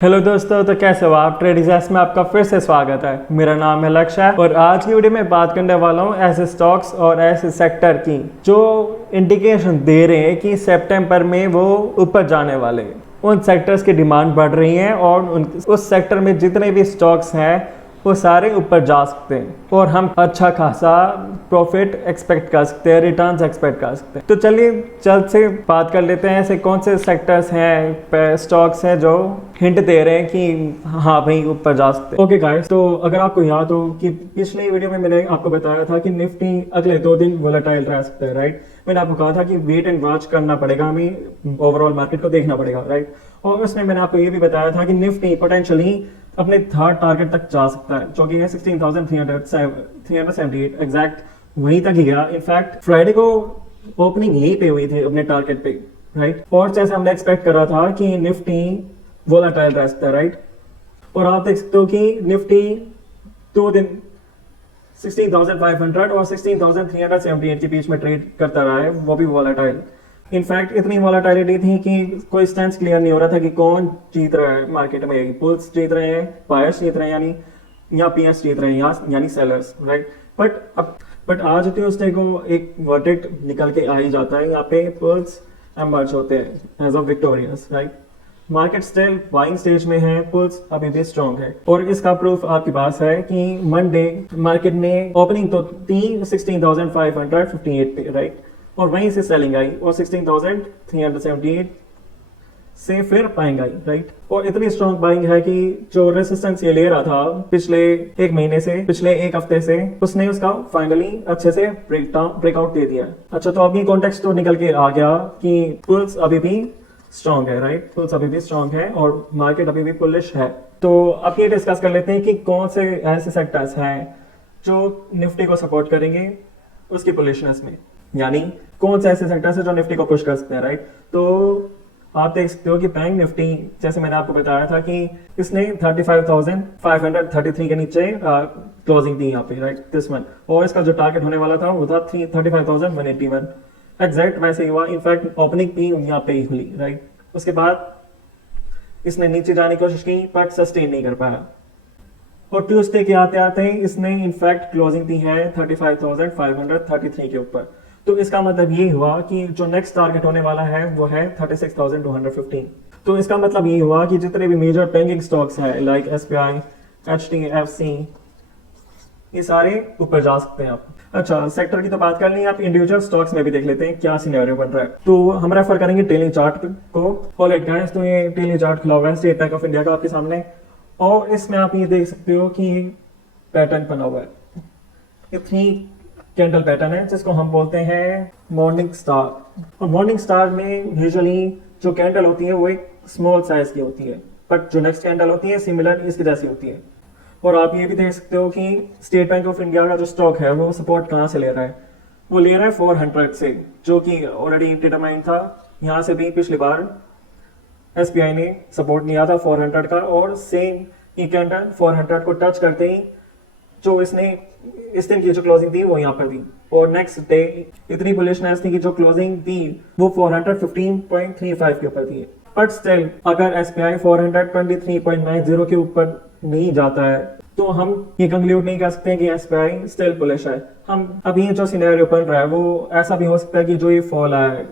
Hello दोस्तों, तो कैसे हो आप। ट्रेडिंग में आपका फिर से स्वागत है। मेरा नाम है लक्ष्य और आज की वीडियो में बात करने वाला हूँ ऐसे स्टॉक्स और ऐसे सेक्टर की जो इंडिकेशन दे रहे हैं कि सितंबर में वो ऊपर जाने वाले हैं। उन सेक्टर्स की डिमांड बढ़ रही है और उस सेक्टर में जितने भी स्टॉक्स हैं वो सारे ऊपर जा सकते हैं और हम अच्छा खासा प्रॉफिट एक्सपेक्ट कर सकते हैं, रिटर्न्स एक्सपेक्ट कर सकते हैं। तो चलिए जल्द से बात कर लेते हैं ऐसे कौन से सेक्टर्स हैं, स्टॉक्स हैं जो हिंट दे रहे हैं कि हाँ भाई ऊपर जा सकते हैं। ओके गाइस, तो अगर आपको याद हो कि पिछले वीडियो में मैंने आपको बताया था कि निफ्टी अगले 2 दिन वोलेटाइल रह सकता है, राइट। मैंने आपको कहा था कि वेट एंड वॉच करना पड़ेगा, हमें ओवरऑल मार्केट को देखना पड़ेगा, राइट। और उसमें मैंने आपको ये भी बताया था कि निफ्टी पोटेंशियली अपने थर्ड टारगेट तक जा सकता है जो कि है 16,378 एग्जैक्ट वहीं तक ही गया। इनफैक्ट फ्राइडे को ओपनिंग यहीं पे हुई थी अपने टारगेट पे, राइट। और जैसे हमने एक्सपेक्ट करा था कि निफ्टी वोलेटाइल रह सकता है, राइट। और आप देख सकते हो कि निफ्टी 2 दिन 16,500 और 16,378 के बीच में ट्रेड करता रहा है, वो भी वोलेटाइल। इनफैक्ट इतनी वोलेटिलिटी थी कि कोई स्टैंड क्लियर नहीं हो रहा था कि कौन जीत रहा है मार्केट में। पुल्स जीत रहे हैं, बायर्स जीत रहे हैं यानी, या पीएस जीत रहे हैं यानी सेलर्स, राइट। बट आज ट्यूसडे को एक वर्डिक्ट निकल के आ ही जाता है। यहाँ पे पुल्स एमर्ज होते हैं as of victorious, right. Market still buying stage में है, पुल्स अभी भी स्ट्रॉन्ग है और इसका प्रूफ आपके पास है कि मंडे मार्केट में ओपनिंग तो 16,558 पे, राइट। और वहीं से सेलिंग आई और 16,378 से फिर बाइंग आई, राइट। और इतनी स्ट्रॉन्ग बाइंग है कि जो रेसिस्टेंस ये ले रहा था पिछले एक महीने से, पिछले एक हफ्ते से, उसने उसका फाइनली अच्छे से ब्रेकआउट दे दिया। अच्छा, तो अभी कॉन्टेक्स्ट तो निकल के आ गया कि पुल्स अभी भी स्ट्रॉन्ग है, राइट। पुल्स अभी भी स्ट्रॉन्ग है और मार्केट अभी भी बुलिश है। तो अब ये डिस्कस कर लेते हैं कि कौन से ऐसे सेक्टर्स हैं जो निफ्टी को सपोर्ट करेंगे उसकी बुलिशनेस में, यानी कौन से ऐसे सेक्टर्स है जो निफ्टी को पुश कर सकते हैं, राइट। तो आप देख सकते हो कि बैंक निफ्टी, जैसे मैंने आपको बताया था कि इसने 35,533 के नीचे क्लोजिंग दी यहाँ पे, राइट, दिस वन। और इसका जो टारगेट होने वाला था वो था 35,181 एग्जैक्ट वैसे ही हुआ। इनफैक्ट ओपनिंग भी यहाँ पे ही खुली, राइट। उसके बाद इसने नीचे जाने की कोशिश की बट सस्टेन नहीं कर पाया और ट्यूसडे के आते आते इसने इनफैक्ट क्लोजिंग दी है 35,533 के ऊपर। तो इसका मतलब ये हुआ कि जो नेक्स्ट टारगेट होने वाला है वो है 36,215। तो इसका मतलब ये हुआ कि जितने भी मेजर बैंकिंग स्टॉक्स हैं लाइक एसबीआई, एचडीएफसी, ये सारे ऊपर जा सकते हैं आप। अच्छा, सेक्टर की तो बात कर ली, आप इंडिविजुअल स्टॉक्स में भी देख लेते हैं क्या सिनेरियो बन रहा है। तो हम रेफर करेंगे डेली चार्ट को। ऑलराइट गाइस, तो ये डेली चार्ट खुला हुआ है स्टेट बैंक ऑफ इंडिया का आपके सामने और इसमें आप ये देख सकते हो कि पैटर्न बना हुआ है। ये 3 कैंडल पैटर्न है जिसको हम बोलते हैं मॉर्निंग स्टार। और मॉर्निंग स्टार में यूजुअली जो कैंडल होती है वो एक स्मॉल साइज की होती है, बट जो नेक्स्ट कैंडल होती है सिमिलर इसके जैसी होती है। और आप ये भी देख सकते हो कि स्टेट बैंक ऑफ इंडिया का जो स्टॉक है वो सपोर्ट कहाँ से ले रहा है, वो ले रहा है 400 से, जो कि ऑलरेडी डिटरमाइंड था। यहाँ से भी पिछली बार एसबीआई ने सपोर्ट लिया था 400 का और सेम ये कैंडल 400 को टच करते ही जो इसने इस दिन की जो क्लोजिंग थी वो यहाँ पर दी और नेक्स्ट डे इतनी बुलिशनेस थी कि जो क्लोजिंग दी वो 415.35 के ऊपर थी। बट स्टिल अगर एसबीआई 423.90 के ऊपर नहीं जाता है तो हम ये कंक्लूड नहीं कर सकते कि एसबीआई स्टिल बुलिश है। हम अभी जो सिनेरियो बन रहा है वो ऐसा भी हो सकता है कि जो ये फॉल आया है,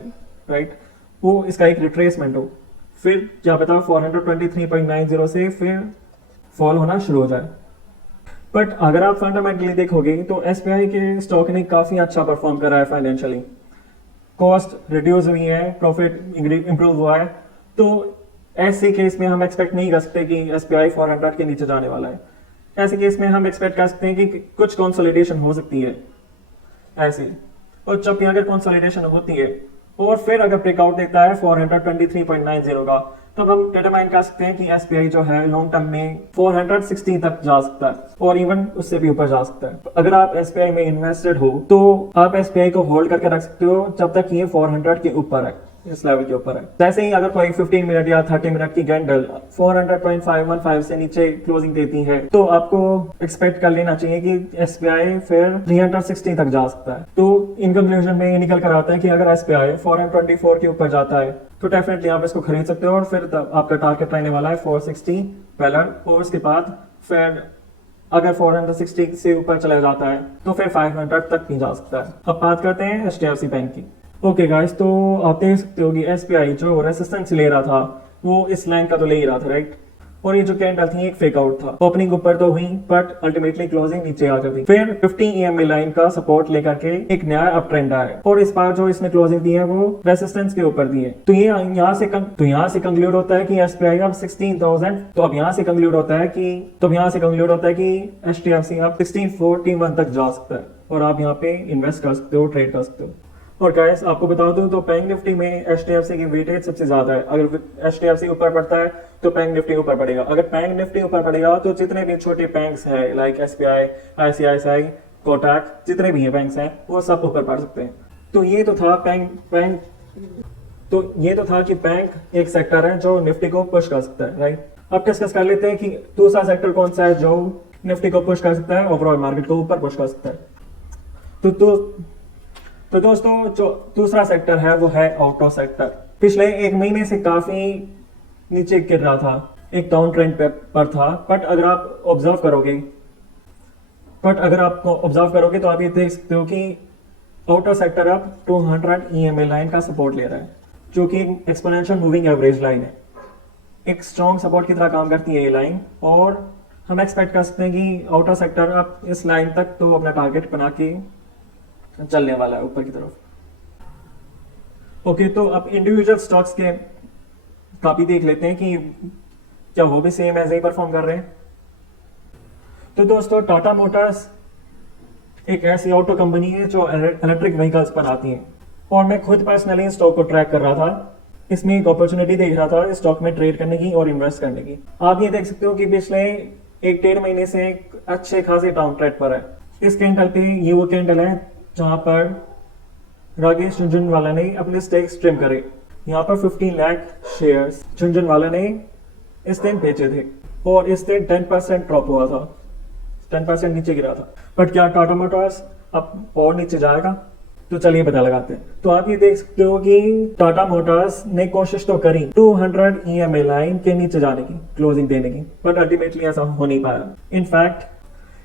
राइट, वो इसका एक रिट्रेसमेंट हो, फिर क्या पता 423.90 से फिर फॉल होना शुरू हो जाए। बट अगर आप फंडामेंटली देखोगे तो एसबीआई के स्टॉक ने काफी अच्छा परफॉर्म करा है फाइनेंशियली, कॉस्ट रिड्यूस हुई है, प्रॉफिट इंप्रूव हुआ है। तो ऐसे केस में हम एक्सपेक्ट नहीं कर सकते कि एसबीआई 400 के नीचे जाने वाला है। ऐसे केस में हम एक्सपेक्ट कर सकते हैं कि कुछ कंसोलिडेशन हो सकती है ऐसे, और जब भी अगर कंसोलिडेशन होती है और फिर अगर ब्रेकआउट देता है 423.90 का, तब हम डिटरमाइन कर सकते हैं कि एसबीआई जो है लॉन्ग टर्म में 460 तक जा सकता है और इवन उससे भी ऊपर जा सकता है। अगर आप एसबीआई में इन्वेस्टेड हो तो आप एसबीआई को होल्ड करके रख सकते हो जब तक ये 400 के ऊपर है, इस लेवल के ऊपर है। जैसे ही अगर कोई 15 मिनट या 30 मिनट की कैंडल 400.515 से नीचे क्लोजिंग देती है तो आपको एक्सपेक्ट कर लेना चाहिए कि एसबीआई फिर 360 तक जा सकता है। तो इन कंक्लूजन में ये निकल कर आता है कि अगर एसबीआई 424 के ऊपर जाता है तो डेफिनेटली आप इसको खरीद सकते हो और फिर आपका टारगेट रहने वाला है 460 पहला, और उसके बाद फिर अगर 460 से ऊपर चला जाता है तो फिर 500 तक भी जा सकता है। अब बात करते हैं HDFC बैंक की। ओके गाइस, तो आप देख सकते हो कि एसबीआई जो रेसिस्टेंस ले रहा था वो इस लाइन का तो ले ही रहा था, राइट। और ये जो कैंडल थी एक फेक आउट था, ओपनिंग ऊपर तो हुई बट अल्टीमेटली क्लोजिंग नीचे आ गई। फिर 50 EMA लाइन का सपोर्ट लेकर के एक नया अप ट्रेंड आया और इस बार जो इसने क्लोजिंग दी है वो रेसिस्टेंस के ऊपर दी है। तो ये यहाँ से कंक्लूड होता है कि एसबीआई अब 16,000, तो अब यहाँ से कंक्लूड होता है कि HDFC अब 1641 तक जा सकता है और आप यहाँ पे इन्वेस्ट कर सकते हो, ट्रेड कर सकते हो। और गाइस आपको बता दूं तो बैंक निफ्टी में HDFC की वेटेज सबसे ज्यादा है। अगर HDFC ऊपर पड़ता है तो बैंक निफ्टी ऊपर पड़ेगा, अगर बैंक निफ्टी ऊपर पड़ेगा तो जितने भी छोटे बैंक्स हैं लाइक SBI, ICICI, कोटक, जितने भी बैंक्स हैं वो सब ऊपर पड़ सकते हैं। तो ये तो था कि बैंक एक सेक्टर है जो निफ्टी को पुश कर सकता है, राइट। अब डिस्कस कर लेते हैं कि दूसरा सेक्टर कौन सा है जो निफ्टी को पुश कर सकता है, ओवरऑल मार्केट को ऊपर पुश कर सकता है। तो दोस्तों जो दूसरा सेक्टर है वो है ऑटो सेक्टर। पिछले एक महीने से काफी नीचे गिर रहा था, एक डाउन ट्रेंड पर था, बट अगर आप ऑब्जर्व करोगे तो आप ये देख सकते हो कि ऑटो सेक्टर अब 200 EMA लाइन का सपोर्ट ले रहा है जो कि एक्सपोनेंशियल मूविंग एवरेज लाइन है। एक स्ट्रॉन्ग सपोर्ट की तरह काम करती है ये लाइन और हम एक्सपेक्ट कर सकते हैं कि ऑटो सेक्टर अब इस लाइन तक तो अपना टारगेट बना के चलने वाला है ऊपर की तरफ। ओके, तो अब इंडिविजुअल स्टॉक्स के काफी देख लेते हैं कि क्या वो भी सेम ऐसे ही परफॉर्म कर रहे हैं। तो दोस्तों टाटा मोटर्स एक ऐसी ऑटो कंपनी है जो इलेक्ट्रिक व्हीकल्स बनाती है और मैं खुद पर्सनली स्टॉक को ट्रैक कर रहा था। इसमें एक अपॉर्चुनिटी देख रहा था इस स्टॉक में ट्रेड करने की और इन्वेस्ट करने की। आप ये देख सकते हो कि पिछले 1-1.5 महीने से एक अच्छे खासे डाउन ट्रेड पर है। इस कैंडल पे ये वो कैंडल है जहां पर राकेश झुनझुनवाला ने अपने स्टेक्स ट्रिम करे। यहाँ पर 15 लाख शेयर्स झुनझुनवाला ने इस दिन बेचे थे और इस दिन 10% ड्रॉप हुआ था, 10% नीचे गिरा था। बट क्या टाटा मोटर्स अब और नीचे जाएगा? तो चलिए पता लगाते हैं। तो आप ये देख सकते हो कि टाटा मोटर्स ने कोशिश तो करी 200 EMA लाइन के नीचे जाने की, क्लोजिंग देने की, बट अल्टीमेटली ऐसा हो नहीं पाया।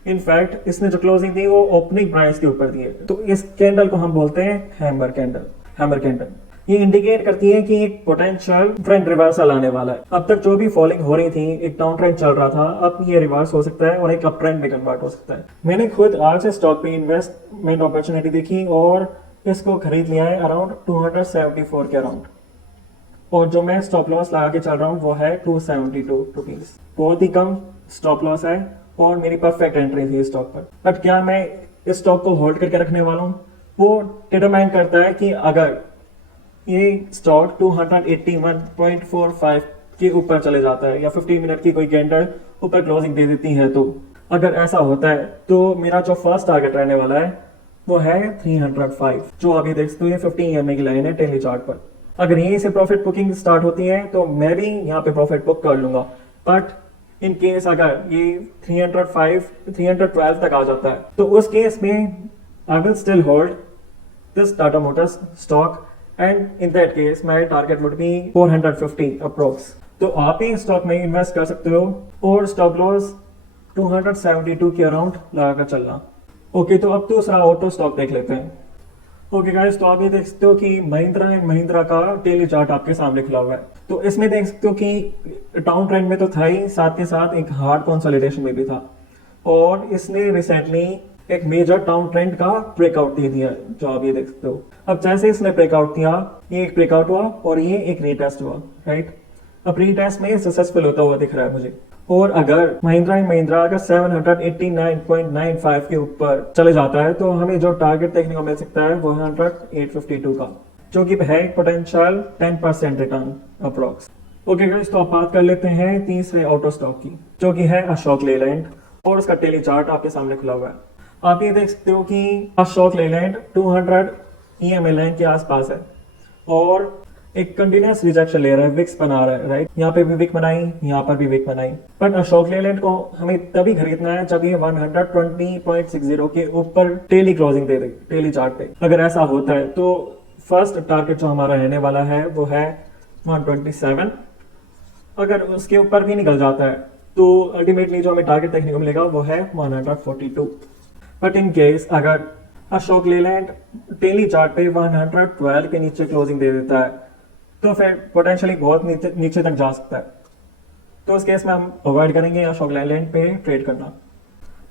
इनफैक्ट इसने जो क्लोजिंग दी वो ओपनिंग प्राइस के ऊपर दी है। तो इस कैंडल को हम बोलते हैं हैमर कैंडल। ये इंडिकेट करती है कि एक पोटेंशियल ट्रेंड रिवर्सल आने वाला है। अब तक जो भी फॉलिंग हो रही थी, एक डाउन ट्रेंड चल रहा था, अब ये रिवर्स हो सकता है और एक अप ट्रेंड में कन्वर्ट हो सकता है। मैंने खुद आज से स्टॉक पे इन्वेस्टमेंट अपॉर्चुनिटी देखी और इसको खरीद लिया है अराउंड 274 के अराउंड, और जो मैं स्टॉप लॉस लगा के चल रहा हूँ वो है 272 रुपीज। बहुत ही कम स्टॉप लॉस है और मेरी परफेक्ट एंट्री थी इस स्टॉक पर। बट क्या मैं इस स्टॉक को होल्ड करके रखने वाला हूँ? वो डिटरमाइन करता है कि अगर ये स्टॉक 281.45 के ऊपर चले जाता है या 15 मिनट की कोई कैंडल ऊपर क्लोजिंग दे देती है, तो अगर ऐसा होता है तो मेरा जो फर्स्ट टारगेट रहने वाला है वो है 305, जो अभी देख सकते हो ये 15 EMA की लाइन है डेली चार्ट पर। अगर यहीं से प्रॉफिट बुकिंग स्टार्ट होती है तो मैं भी यहाँ पे प्रॉफिट बुक कर लूंगा। बट इन केस अगर ये 312 तक आ जाता है तो उस केस में I will still hold this Tata Motors stock and in that case my target would be 450 approx. तो आप ही स्टॉक में इन्वेस्ट कर सकते हो और स्टॉप लॉस 272 के अराउंड लगाकर चलना। ओके, तो अब दूसरा ऑटो स्टॉक देख लेते हैं। ओके गाइस, तो आप ये देख सकते हो कि महिंद्रा एंड महिंद्रा का डेली चार्ट आपके सामने खुला हुआ है। तो इसमें देख सकते हो कि डाउन ट्रेंड में तो था ही, साथ के साथ एक हार्ड कंसोलिडेशन में भी था और इसने रिसेंटली एक मेजर डाउन ट्रेंड का ब्रेकआउट दे दिया, जो आप ये देख सकते हो। अब जैसे इसने ब्रेकआउट दिया, ये एक ब्रेकआउट हुआ और ये एक रीटेस्ट हुआ, राइट। अब रीटेस्ट में सक्सेसफुल होता हुआ दिख रहा है मुझे। और अगर महिंद्रा एंड महिंद्रा अगर 789.95 के ऊपर चले जाता है तो हमें जो टारगेट देखने को मिल सकता है वो है 852 का, जो कि है potential 10% return approx. Okay guys, तो आप बात कर लेते हैं तीसरे ऑटो स्टॉक की, जो कि है अशोक लेलैंड और उसका डेली चार्ट आपके सामने खुला हुआ है। आप ये देख सकते हो कि अशोक लेलैंड 200 EMA लाइन के आसपास है और एक कंटिन्यूस रिजेक्शन ले रहा है, विक्स बना रहा है, राइट। यहाँ पे भी विक बनाई, यहाँ पर भी विक बनाई, बट अशोक लेलैंड को हमें तभी खरीदना है जब ये 120.60 के ऊपर डेली क्लोजिंग दे दे डेली चार्ट पे। अगर ऐसा होता है तो फर्स्ट टारगेट जो हमारा रहने वाला है वो है 127। अगर उसके ऊपर भी निकल जाता है तो अल्टीमेटली जो हमें टारगेट देखने को मिलेगा वो है 142। बट इन केस अगर अशोक लेलैंड डेली चार्ट पे 112 के नीचे क्लोजिंग दे देता है तो फिर पोटेंशियली बहुत नीचे तक जा सकता है। तो उस केस में हम अवॉइड करेंगे अशोक लेलैंड पे ट्रेड करना।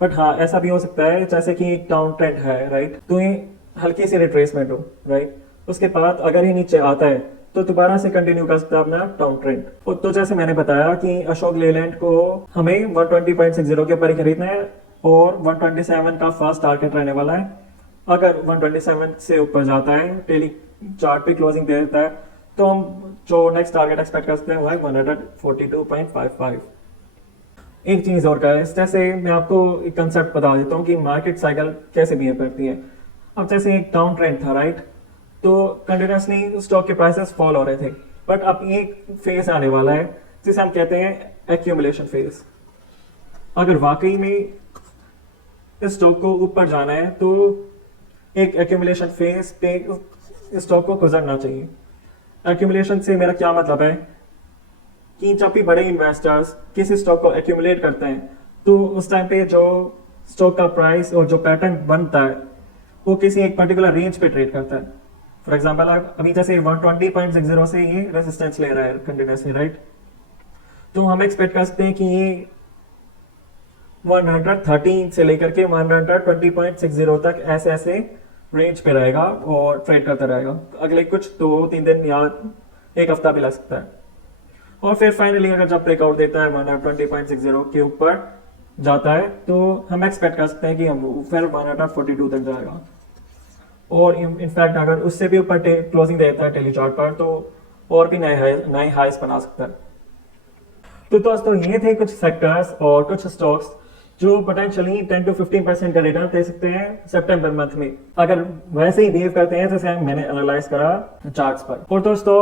बट हाँ, ऐसा भी हो सकता है जैसे कि एक डाउन ट्रेंड है, राइट, तो ये हल्की सी रिट्रेसमेंट हो, राइट, उसके बाद अगर ये नीचे आता है तो दोबारा से कंटिन्यू कर सकता है अपना डाउन ट्रेंड। तो जैसे मैंने बताया कि अशोक लेलैंड को हमें 120.60 के ऊपर ही खरीदना है और 127 का फर्स्ट टारगेट रहने वाला है। अगर 127 से ऊपर जाता है, डेली चार्ट पे क्लोजिंग दे देता है, तो हम जो नेक्स्ट टारगेट एक्सपेक्ट कर सकते हैं वो है 142.55। एक चीज और गाइस, जैसे मैं आपको एक कंसेप्ट बता देता हूँ कि मार्केट साइकिल कैसे बिहेव करती है। अब जैसे एक डाउन ट्रेंड था, राइट, तो कंटिन्यूसली स्टॉक के प्राइसेस फॉल हो रहे थे, बट अब एक फेज आने वाला है जिसे हम कहते हैं एक्यूमुलेशन फेज। अगर वाकई में इस स्टॉक को ऊपर जाना है तो एक एक्यूमुलेशन फेज पे स्टॉक को गुजरना चाहिए। एक्यूमुलेशन से मेरा क्या मतलब है कि जब भी बड़े इन्वेस्टर्स किसी स्टॉक को एक्यूमुलेट करते हैं तो उस टाइम पे जो स्टॉक का प्राइस और जो पैटर्न बनता है वो किसी एक पर्टिकुलर रेंज पे ट्रेड करता है। फॉर एग्जांपल अभी जैसे 120.60 से ये रेजिस्टेंस ले रहा है कंटिन्यूसली, राइट, तो हम एक्सपेक्ट कर सकते हैं कि ये 113 से लेकर के 120.60 तक ऐसे ऐसे रेंज पे रहेगा और ट्रेड करता रहेगा। अगले कुछ 2-3 दिन या एक हफ्ता भी लग सकता है। और फिर फाइनली अगर जब ब्रेकआउट देता है 120.60 के ऊपर जाता है तो हम एक्सपेक्ट कर सकते हैं कि हम फिर 142 तक जाएगा। और इनफैक्ट अगर उससे भी ऊपर क्लोजिंग देता है डेली चार्ट पर तो और भी नए हाइस बना सकता है। तो दोस्तों ये थे कुछ सेक्टर्स और कुछ स्टॉक्स जो पोटेंशियली 10 to 15% का रिटर्न दे सकते हैं सितंबर मंथ में, अगर वैसे ही बिहेव करते हैं जैसे मैंने एनालाइज करा चार्ट्स पर। और दोस्तों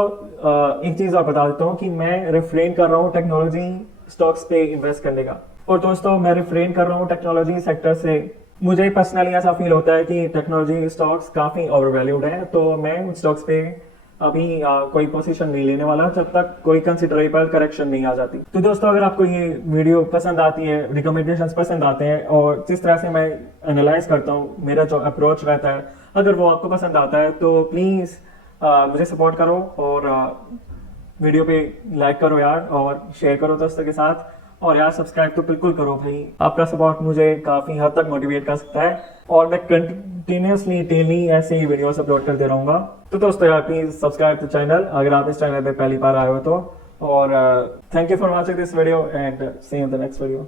एक चीज और बता देता हूँ कि मैं रिफ्रेन कर रहा हूँ टेक्नोलॉजी स्टॉक्स पे इन्वेस्ट करने का। और दोस्तों मैं रिफ्रेन कर रहा हूँ टेक्नोलॉजी सेक्टर से। मुझे पर्सनली ऐसा फील होता है कि टेक्नोलॉजी स्टॉक्स काफी ओवरवैल्यूड है, तो मैं उन स्टॉक्स पे अभी कोई पोजीशन नहीं लेने वाला जब तक कोई कंसिडरेबल करेक्शन नहीं आ जाती। तो दोस्तों अगर आपको ये वीडियो पसंद आती है, रिकमेंडेशंस पसंद आते हैं और जिस तरह से मैं एनालाइज करता हूँ, मेरा जो अप्रोच रहता है, अगर वो आपको पसंद आता है तो प्लीज़ मुझे सपोर्ट करो और वीडियो पे लाइक करो यार, और शेयर करो दोस्तों के साथ, और यार सब्सक्राइब तो बिल्कुल करो भाई। आपका सपोर्ट मुझे काफ़ी हद तक मोटिवेट कर सकता है और मैं कंटिन्यूसली डेली ऐसे ही वीडियोस अपलोड करते रहूँगा। तो दोस्तों यार प्लीज सब्सक्राइब द चैनल अगर आप इस चैनल पे पहली बार आए हो तो। और thank you for watching this video and see you in the next video.